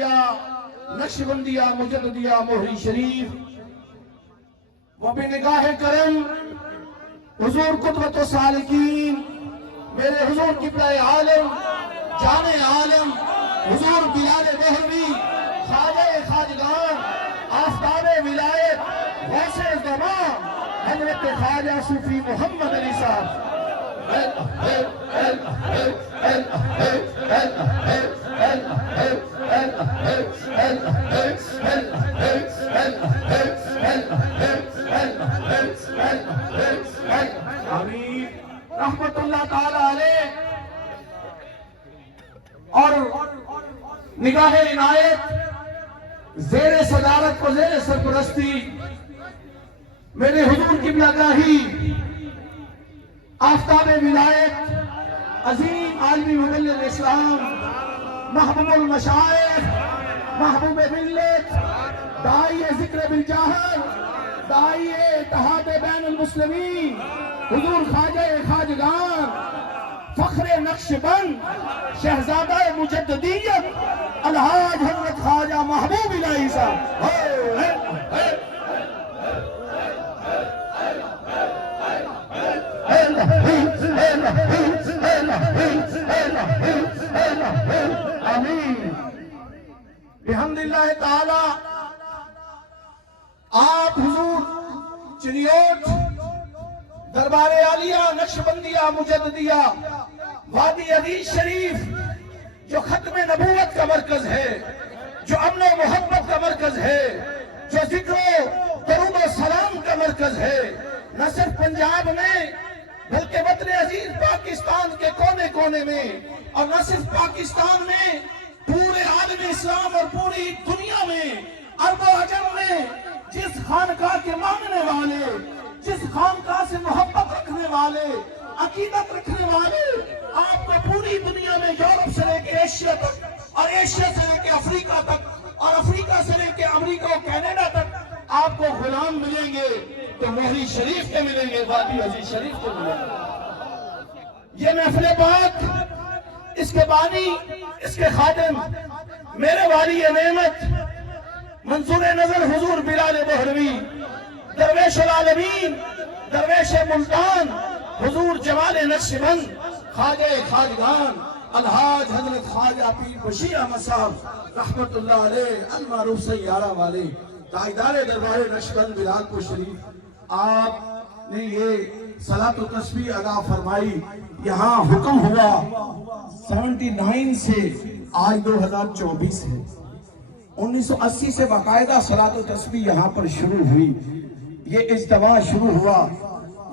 بندیہ نقشبندیہ مجددیہ موہری شریف وہ بنگاہ کرم حضور قدوۃ السالکین میرے حضور قبلہ عالم جان عالم حضور بلال بہروی خواجہ خواجگان آفتاب ولایت غوث زمان حضرت خواجہ صوفی محمد علی صاحب آمین رحمت اللہ تعالی علیہ اور نگاہ عنایت زیر صدارت و زیر سرپرستی میرے حضور قبلہ گاہی آفتاب ولایت عظیم عالمی مبلغ اسلام محبوب المشائخ محبوب ملت داعی ذکر بالجاہر داعی اتحاد بین المسلمین حضور خواجہ خواجگان فخر نقشبند شہزادہ مجددیت الحاج حضرت خواجہ محبوب الہی صاحب آمین بحمد اللہ تعالی آپ حضور چنیوٹ دربار عالیہ نقشبندیہ مجددیہ وادی عزیز شریف جو ختم نبوت کا مرکز ہے جو امن و محبت کا مرکز ہے جو ذکر و درود و سلام کا مرکز ہے نہ صرف پنجاب میں بلکہ وطن عزیز پاکستان کے کونے کونے میں اور نہ صرف پاکستان میں پورے عالم اسلام اور پوری دنیا میں عرب و عجم میں جس خانقاہ کے ماننے والے جس خانقاہ سے محبت رکھنے والے عقیدت رکھنے والے آپ کو پوری دنیا میں یورپ سے لے کے ایشیا تک اور ایشیا سے لے کے افریقہ تک اور افریقہ سے لے کے امریکہ و کینیڈا تک آپ کو غلام ملیں گے تو موہری شریف کے ملیں گے وادی عزیز شریف کے ملیں گے یہ محفل پاک اس کے بانی اس کے خادم میرے والی نعمت منظور نظر حضور بلال بہروی درویش العالمین درویش ملتان حضور جمال نقشبند خواجہ خواجگان الحاج حضرت خواجہ پیر بشیر احمد صاحب رحمت اللہ علیہ المعروف سیارہ والے تاجدار دربار نقشبند بلال پور شریف آپ نے یہ صلاۃ و تسبیح ادا فرمائی یہاں حکم ہوا 79 سے آج 2024 ہے 1980 سے باقاعدہ صلاۃ و تسبیح یہاں پر شروع ہوئی یہ اجتماع شروع ہوا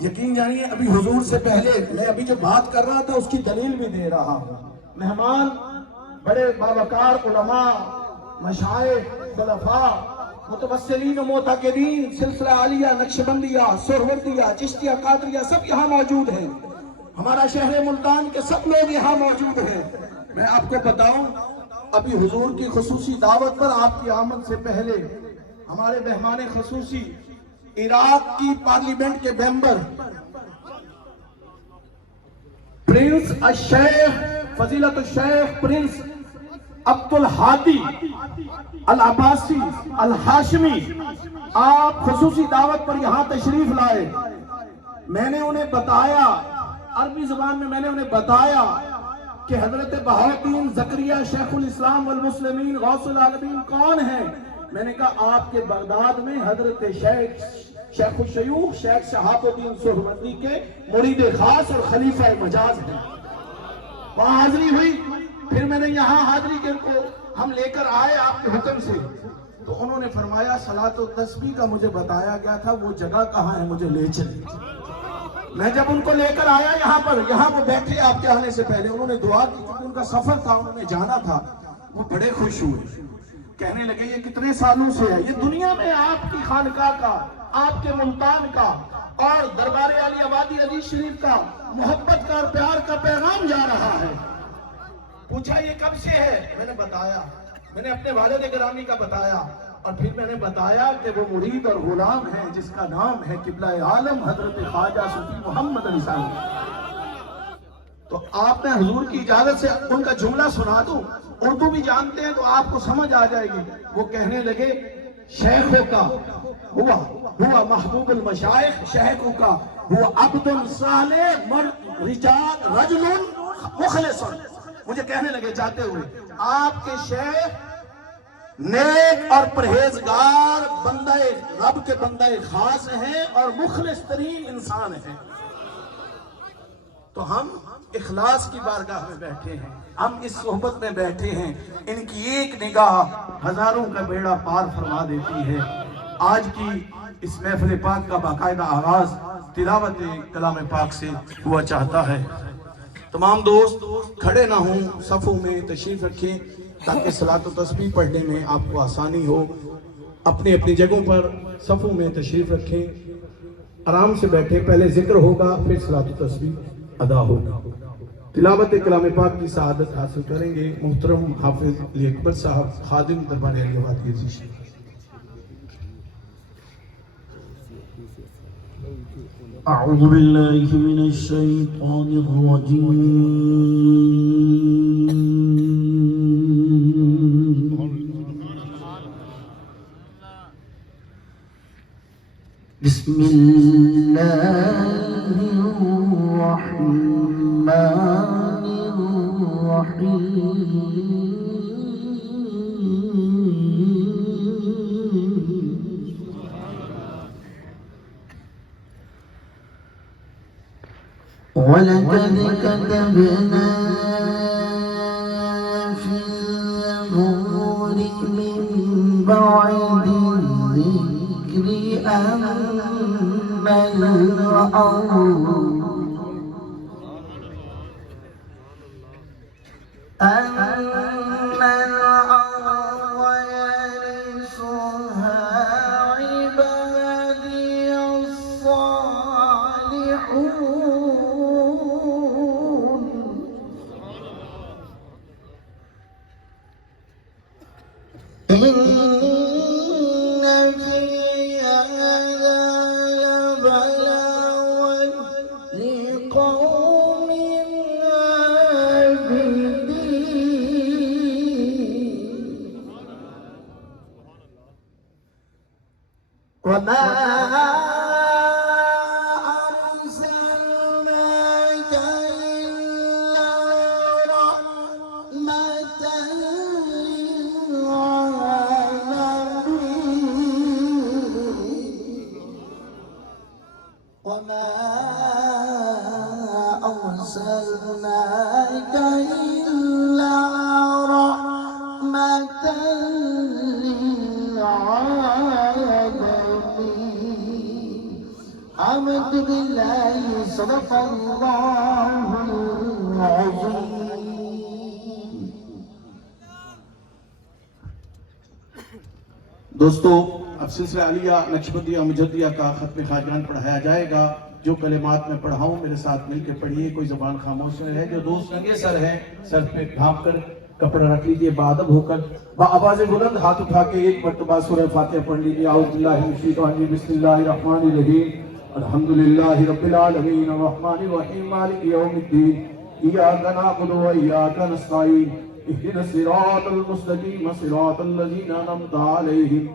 یقین جانیے ابھی حضور سے پہلے میں ابھی جو بات کر رہا تھا اس کی دلیل بھی دے رہا ہوں مہمان بڑے باوقار علماء مشائخ خلفاء متوسلین و معتقدین سلسلہ عالیہ نقشبندیہ سہروردیہ چشتیہ قادریہ سب یہاں موجود ہیں ہمارا شہر ملتان کے سب لوگ یہاں موجود ہیں میں آپ کو بتاؤں ابھی حضور کی خصوصی دعوت پر آپ کی آمد سے پہلے ہمارے مہمان خصوصی عراق کی پارلیمنٹ کے ممبر پرنس الشیخ فضیلت الشیخ پرنس عبد الحادی العباسی الہاشمی آپ خصوصی دعوت پر یہاں تشریف لائے میں نے انہیں بتایا عربی زبان میں نے انہیں بتایا کہ حضرت بہاؤالدین زکریا شیخ الاسلام والمسلمین غوث العالمین کون ہیں میں نے کہا آپ کے بغداد میں حضرت شیخ الشیوخ شیخ شہاب الدین سہروردی کے مرید خاص اور خلیفہ مجاز ہیں وہاں حاضری ہوئی پھر میں نے یہاں حاضری کے ان کو ہم لے کر آئے آپ کے حکم سے تو انہوں نے فرمایا صلاۃ و تسبیح کا مجھے بتایا گیا تھا وہ جگہ کہاں ہے مجھے لے چلے میں جب ان کو لے کر آیا یہاں وہ بیٹھے آپ کے آنے سے پہلے انہوں نے دعا کی کیونکہ ان کا سفر تھا انہوں نے جانا تھا وہ بڑے خوش ہوئے کہنے لگے یہ کتنے سالوں سے ہے یہ دنیا میں آپ کی خانقاہ کا آپ کے ملتان کا اور دربار عالیہ وادی عزیز شریف کا محبت کا اور پیار کا پیغام جا رہا ہے پوچھا یہ کب سے ہے میں نے بتایا میں نے اپنے والد گرامی کا بتایا اور پھر میں نے بتایا کہ وہ مرید اور غلام ہے جس کا نام ہے قبلہ عالم حضرت خواجہ صوفی محمد علی صاحب تو آپ نے حضور کی اجازت سے ان کا جملہ سنا دوں، اردو بھی جانتے ہیں تو آپ کو سمجھ آ جائے گی۔ وہ کہنے لگے شیخوں کا ہوا محبوب المشائخ، شیخوں کا ہوا عبد صالح رجل مخلص۔ مجھے کہنے لگے جاتے ہوئے آپ کے شیخ نیک اور پرہیزگار بندہ رب کے بندہ خاص ہیں اور مخلص ترین انسان ہیں۔ تو ہم اخلاص کی بارگاہ میں بیٹھے ہیں، ہم اس صحبت میں بیٹھے ہیں، ان کی ایک نگاہ ہزاروں کا بیڑا پار فرما دیتی ہے۔ آج کی اس محفل پاک کا باقاعدہ آغاز تلاوت کلام پاک سے ہوا چاہتا ہے۔ تمام دوست کھڑے نہ ہوں، صفوں میں تشریف رکھیں تاکہ صلاۃ و تسبیح پڑھنے میں آپ کو آسانی ہو۔ اپنی اپنی جگہوں پر صفوں میں تشریف رکھیں، آرام سے بیٹھیں، پہلے ذکر ہوگا پھر صلاۃ و تسبیح ادا ہوگا۔ تلاوت کلام پاک کی سعادت حاصل کریں گے محترم حافظ علی اکبر صاحب، خادم دربار علی آباد کی۔ اعوذ باللہ من الشیطان الرجیم، بسم اللہ الرحمن الرحیم۔ وَلَقَدْ كَتَبْنَا فِي الزَّبُورِ مِن بَعْدِ الذِّكْرِ أَنَّ الْأَرْضَ يَرِثُهَا عِبَادِيَ الصَّالِحُونَ۔ إِنَّ فِي هَذَا لَبَلَاغًا لِقَوْمٍ عَابِدِينَ۔ وَمَا أَرْسَلْنَاكَ إِلَّا رَحْمَةً لِلْعَالَمِينَ۔ وَمَا أَرْسَلْنَاكَ إِلَّا رَحْمَةً لِلْعَالَمِينَ۔ آمنت باللہ، صدق اللہ العظیم۔ دوستو اب سلسلہ علیہ نقشبندیہ مجدیہ کا ختم خواجگان پڑھایا جائے گا۔ جو کلمات میں پڑھاؤں میرے ساتھ مل کے پڑھیے، کوئی زبان خاموش نہ رہے۔ جو دوست ننگے سر ہیں سر پہ ڈھانپ کر کپڑا رکھ لیجئے، بادب ہو کر آواز بلند ہاتھ اٹھا کے ایک مرتبہ سورہ فاتحہ پڑھ لیجئے۔ اعوذ باللہ من الشیطان الرجیم، بسم اللہ الرحمن الرحیم، الحمدللہ رب العالمین، الرحمن الرحیم، مالک یوم الدین، ایاک نعبد و ایاک نستعین، اهدنا الصراط المستقیم صراط الذین انعمت علیہم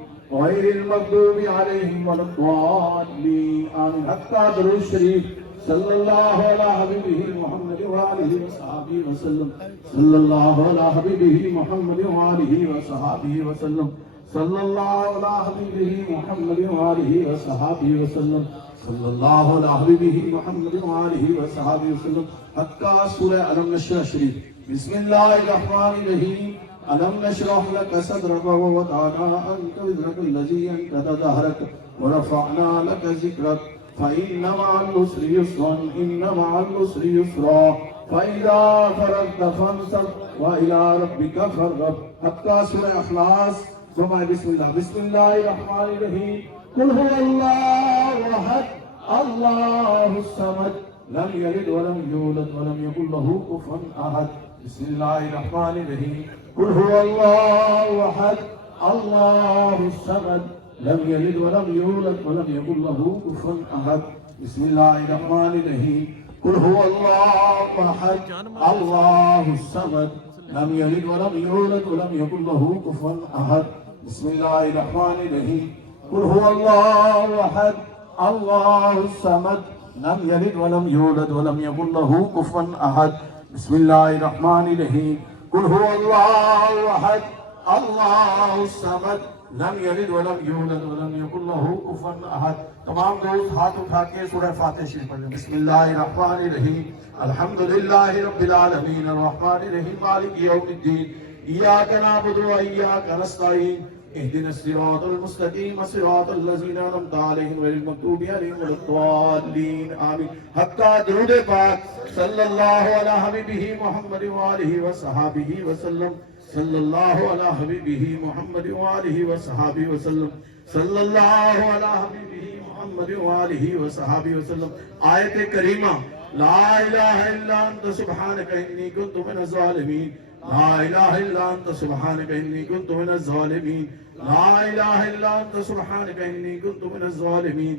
غیر المغضوب علیہم ولا الضالین، آمین۔ حقہ درود شریف صلی اللہ علی حبیبہ محمد وآلہ وصحبہ وسلم، صلی اللہ علی حبیبہ محمد وآلہ وصحبہ وسلم، صلی اللہ علی حبیبہ محمد وآلہ وصحبہ وسلم، صلی اللہ علی حبیبہ محمد وآلہ وصحبہ وسلم۔ حقہ سورہ علم نشرح شریف، بسم اللہ الرحمن الرحیم، ألم نشرح لك صدرك ووضعنا عنك وزرك الذي أنقض ظهرك ورفعنا لك ذكرك فإن مع العسر يسرا إن مع العسر يسرا فإذا فرغت فانصب وإلى ربك فارغب۔ حقہ سورہ اخلاص، فرمائے بسم اللہ الرحمن الرحیم، قل هو الله أحد الله الصمد لم يلد ولم يولد ولم يكن له كفوا أحد۔ بسم اللہ الرحمن الرحیم، قل هو الله أحد الله الصمد لم يلد ولم يولد ولم يكن له كفوا أحد۔ بسم اللہ الرحمن الرحیم، قل هو الله احد الله الصمد لم يلد ولم يولد ولم يكن له كفوا احد بسم الله الرحمن الرحيم قل هو الله احد الله الصمد لم يلد ولم يولد ولم يكن له كفوا احد بسم الله الرحمن الرحيم قل هو الله احد الله الصمد لم يلد ولم يولد ولم يكن له كفوا احد. تمام دوست ہاتھ اٹھا کے سورہ فاتحہ شریف پڑھ لیں. بسم اللہ الرحمن الرحیم الحمدللہ رب العالمین الرحمن الرحیم مالک یوم الدین ایاک نعبد و ایاک نستعین اهدنا الصراط المستقیم صراط الذین انعمت علیہم غیر المغضوب علیہم ولا الضالین آمین. حقا درود پاک صلی اللہ علی حبیبہ محمد وآلہ وصحابہ وسلم صلی اللہ علی حبیبہ محمد وآلہ وصحابہ وسلم صلی اللہ علی حبیبہ محمد وآلہ وصحابہ وسلم. آیت کریمہ لا الہ الا انت سبحانک انی کنت من الظالمین لا الہ الا انت سبحانک انی کنت من الظالمین لا الہ الا انت سبحانک انی کنت من الظالمین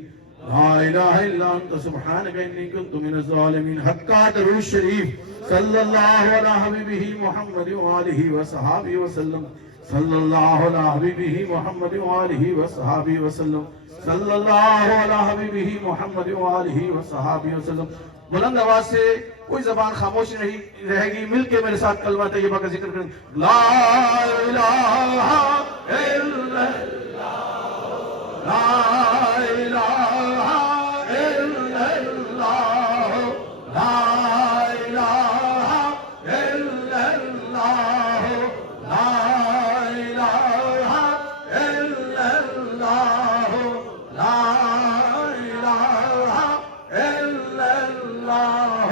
لا الہ الا انت سبحانک انی کنت من الظالمین. حقا درود شریف صلی اللہ علی حبیبہ محمد وآلہ وصحابہ وسلم صلی اللہ علی حبیبہ محمد وآلہ وصحابہ وسلم صلی اللہ علی حبیبہ محمد وآلہ وصحابہ وسلم. بلند آواز سے کوئی زبان خاموش نہیں رہے گی. مل کے میرے ساتھ کلمہ طیبہ کا ذکر کریں. لا الہ الا اللہ لا الہ الا اللہ لا الہ الا اللہ لا الہ الا اللہ لا الہ الا اللہ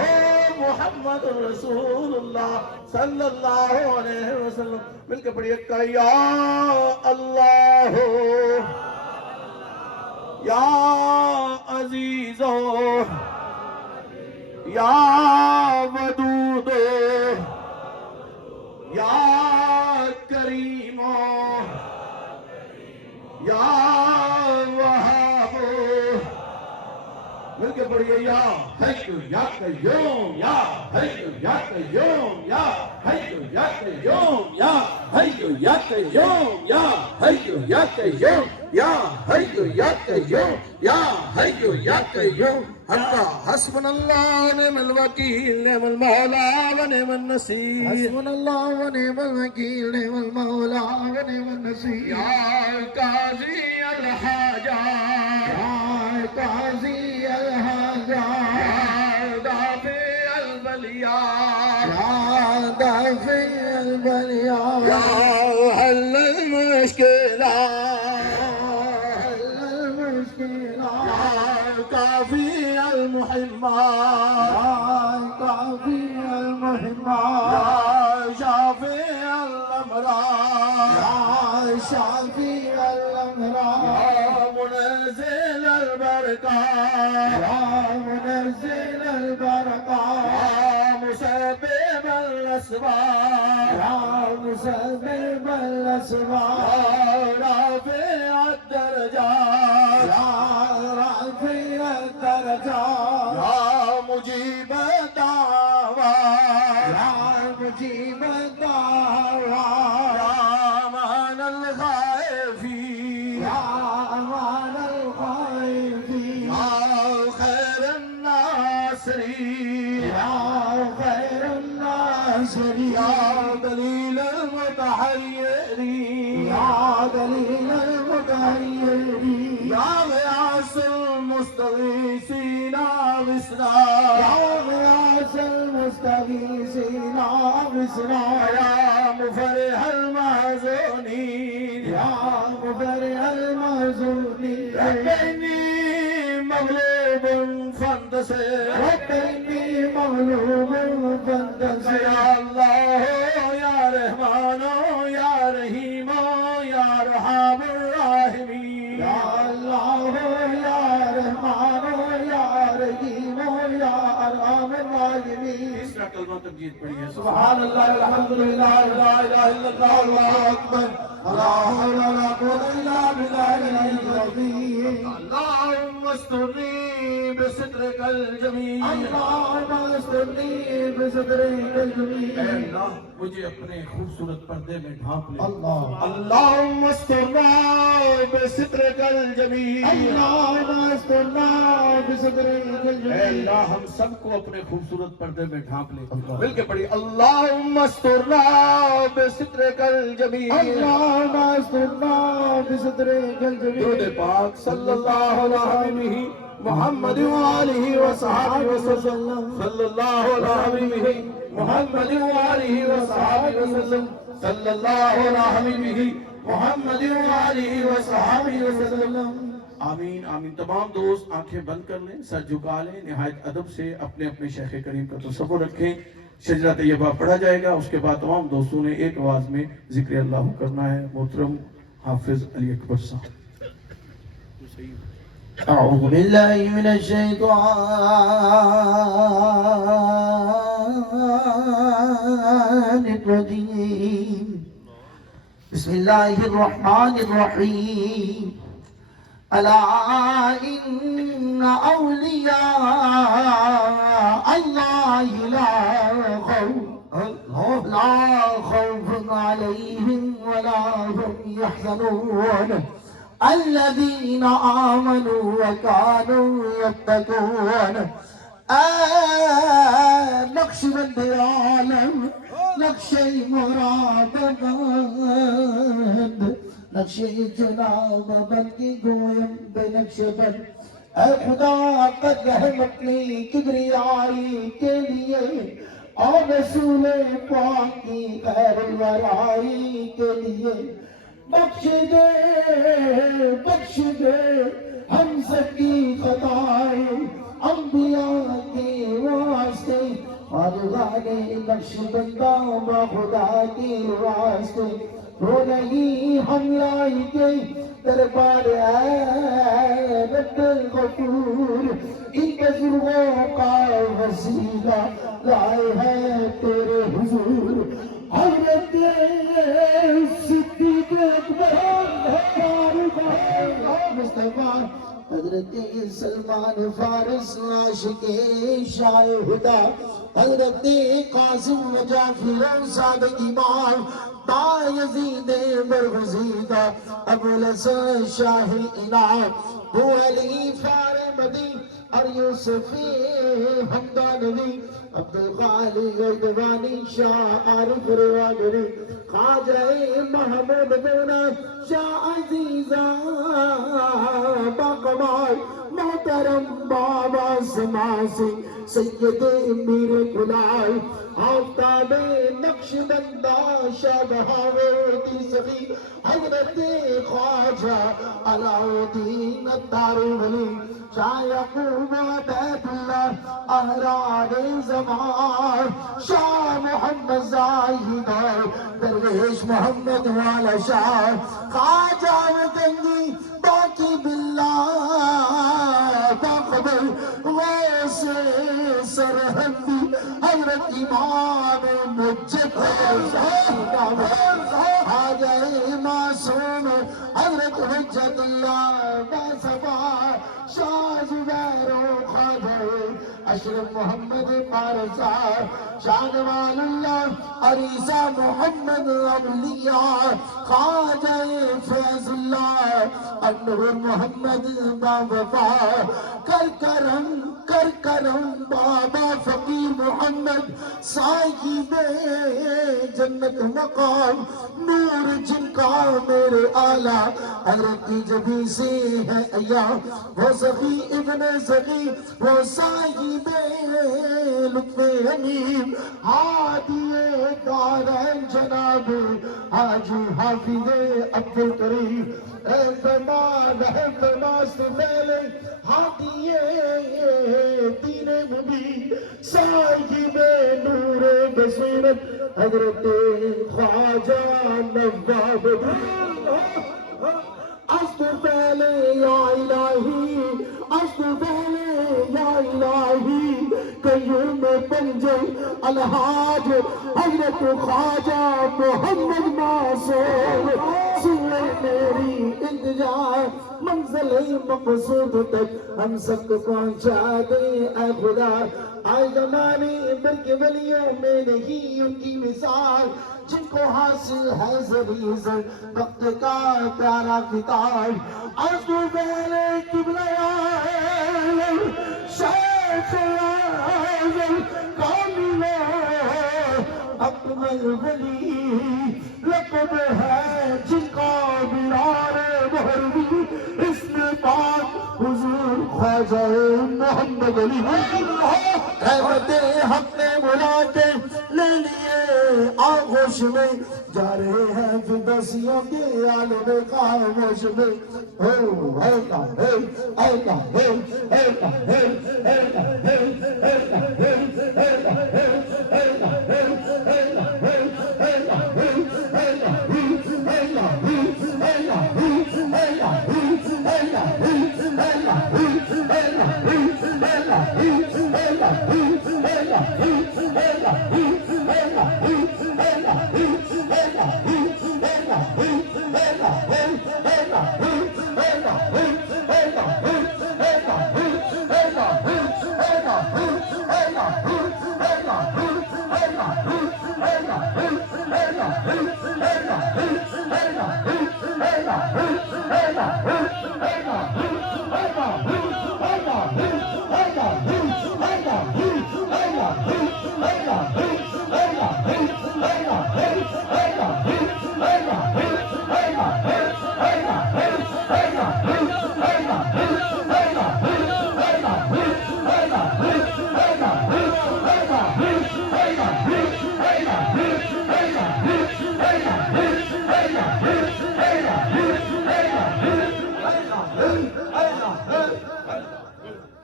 محمد رسول اللہ صلی اللہ علیہ وسلم. مل کے پڑھیے کہ یا اللہ یا عزیزو یا ودودو یا کریمو یا وہابو. مل کے پڑھیے یا حی یا قیوم یا حی یا قیوم یا حی یا قیوم یا حی یا قیوم یا حی یا قیوم یا حی یا قیوم یا حی یا قیوم. اللہ حسبنا اللہ ونعم الوکیل نعم المولا ونعم النصیر حسبنا اللہ ونعم الوکیل نعم المولا ونعم النصیر. یا قاضی الحاجات یا قاضی الحاجات یا دافع البلیات یا دافع البلیات یا حل المشکلات حل المشکلات یا کافی المحمات یا کافی المحمات یا شافع الامراض یا شافی الامراض یا منزل البرکات یا منزل البرکات یا مسبب الاسباب یا مسبب الاسباب یا رافع الدرجات یا رافع الدرجات یا مجیب الدعوات یا مجیب الدعوات یا امان الخائفین یا امان الخائفین یا خیر الناصرین یا خیر الناصرین یا دلیل المتحیرین یا دلیل المتحیرین یا غیاث المستغیثین وسنا یا غیاث المستغیثین وسنا یا مفرح المحزونین یا مبرئ المحزونین رب انی مغلوب فانتصر رب انی مغلوب فانتصر یا اللہ یا رحمان یا رحیم یا ارحم الراحمین یا اللہ یا رحمان یا رحیم یا ارحم الراحمین. تیسرا کلمہ تمجید پڑھیے. سبحان اللہ الحمدللہ لا الہ الا اللہ اللہ اکبر لا حول ولا قوة الا باللہ العلی العظیم. اللہم استرني بسترك الجميل اللهم استرني بسترك اے الجميل اللہ مجھے اپنے خوبصورت پردے میں ڈھانپ لے الله اللهم استرنا بسترك الجميل اللهم استرنا بسترك اے الجميل اللہ ہم سب کو اپنے خوبصورت پردے میں ڈھانپ لے مل کے پڑھی اللهم استرنا بسترك الجميل اللهم استرنا بسترك الجميل درود پاک صلی اللہ علیہ محمد وآلہ وصحابہ وسلم صلی اللہ علیہ محمد وآلہ وصحابہ وسلم صلی اللہ علیہ محمد وآلہ وصحابہ وسلم آمین آمین تمام دوست آنکھیں بند کر لیں سر جھکا لیں نہایت ادب سے اپنے اپنے شیخ کریم کا تصور رکھیں شجرہ طیبہ پڑھا جائے گا اس کے بعد تمام دوستوں نے ایک آواز میں ذکر اللہ کرنا ہے محترم حافظ علی اکبر صاحب أعوذ بالله من الشيطان الرجيم بسم الله الرحمن الرحيم ألا إن أولياء الله لا خوف عليهم ولا هم يحزنون الذين آمنوا وكانوا يتقون نقشبند عالم نقشی مراد بند نقشی جناب بند کی گویم بے نقش بند اے خدا قد رحمت لی کبریائی کے لیے اور رسول پاک کی خیر الورائی کے لیے بخش دے ہم سب کی خطائیں انبیاء کے واسطے خالقان نقش بندہ خدا کے واسطے رو نہیں ہم لائی کے دربار رب الغفور ان بزرگوں کا وسیلہ لائے ہیں تیرے حضور حضرت صدیق اکبر مصطفیٰ حضرت سلمان فارس عاشق شاہ ہدا حضرت قاسم و جعفر صادق امام بایزید برگزیدہ ابو الحسن شاہ انعام ابو علی فار مدی اور یوسف حمدانوی عبدالغالی غیدوانی شاہ عارف روانوی خواجہ محمود دونا شاہ عزیزہ باقمال محترم بابا سماسی سید امیر قلال آفتاب نقش بندہ شاہ بہاوردی سخی حضرت خواجہ علاؤدین الدارالولی شاہ یعقوب عطیت اللہ احرار زمان شاہ محمد زاہد درویش محمد والا شاہ خواجہ وطنگی باقی باللہ باقبل غیس سرحندی حضرت امام مجد حاجہ معصوم حضرت حجت اللہ باصفا شاہ زبیر و خواجہ اشرف محمد پارسا شاہ نوال اللہ عریضہ محمد اولیاء خواجہ فیض اللہ انور محمد باوفا کر کرم بابا فقیر محمد صاحب جنت مقام نور جن کا میرے آلہ حضرت کی جبی سے ہے ایام وہ سخی ابن سخی وہ صاحب لطف حمیم ہادی دارین جناب حاجی حافظ عبدالکریم احتماس پہلے ہادی دین مبین صاحب نور بصیرت حضرت خواجہ نواب اشتو پہلے یا الہی اشتو پہلے یا الہی قیوم پنجل الحاج حضرت خواجہ محمد معصوم سن میری التجا منظر منزل مقصود تک ہم سب کو پہنچا دے اے خدا. آج زمانے بر کے ولیوں میں نہیں ان کی مثال جن کو حاصل ہے زبیزر وقت کا پیارا کتاب. آج تو میرے قبلہ اعظم شیخ اعظم کامل اکمل ولی لقب ہے جن کا برار بحری اسم پاک حضور خواجہ محمد علی. رحمت حق نے بلا کے لے لیے آغوش میں جا رہے ہیں فردوسیوں کے عالم خاموش میں.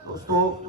دوستو